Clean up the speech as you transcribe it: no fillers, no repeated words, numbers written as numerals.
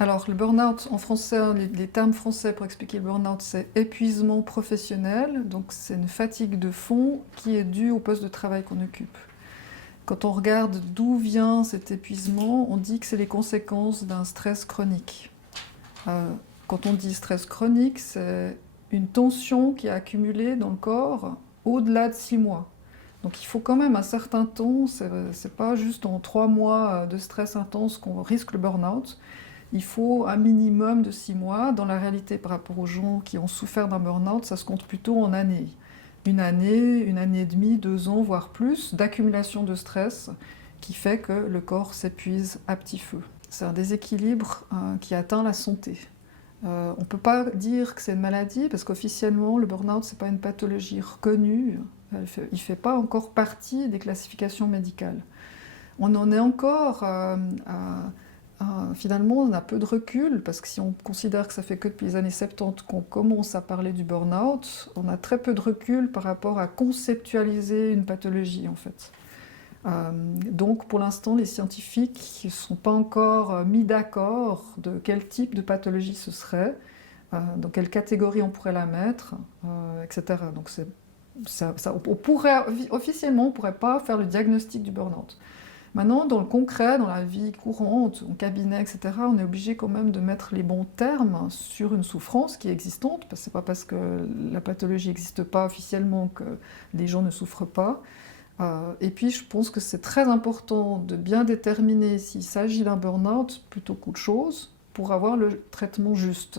Alors, le burn-out, en français, les termes français pour expliquer le burn-out, c'est épuisement professionnel. Donc, c'est une fatigue de fond qui est due au poste de travail qu'on occupe. Quand on regarde d'où vient cet épuisement, on dit que c'est les conséquences d'un stress chronique. Euh, Quand on dit stress chronique, c'est une tension qui a accumulé dans le corps au-delà de 6 mois. Donc il faut quand même un certain temps, c'est pas juste en 3 mois de stress intense qu'on risque le burn-out. Il faut un minimum de 6 mois. Dans la réalité, par rapport aux gens qui ont souffert d'un burn-out, ça se compte plutôt en années. Une année et demie, 2 ans, voire plus, d'accumulation de stress qui fait que le corps s'épuise à petit feu. C'est un déséquilibre qui atteint la santé. On ne peut pas dire que c'est une maladie parce qu'officiellement, le burn-out, ce n'est pas une pathologie reconnue. Il ne fait pas encore partie des classifications médicales. On en est encore finalement, on a peu de recul, parce que si on considère que ça fait que depuis les années 70 qu'on commence à parler du burn-out, on a très peu de recul par rapport à conceptualiser une pathologie, en fait. Donc, pour l'instant, les scientifiques ne sont pas encore mis d'accord de quel type de pathologie ce serait, dans quelle catégorie on pourrait la mettre, etc. Donc, officiellement, on ne pourrait pas faire le diagnostic du burn-out. Maintenant, dans le concret, dans la vie courante, en cabinet, etc., on est obligé quand même de mettre les bons termes sur une souffrance qui est existante, parce que c'est pas parce que la pathologie n'existe pas officiellement que les gens ne souffrent pas. Et puis, je pense que c'est très important de bien déterminer s'il s'agit d'un burn-out plutôt qu'autre chose pour avoir le traitement juste.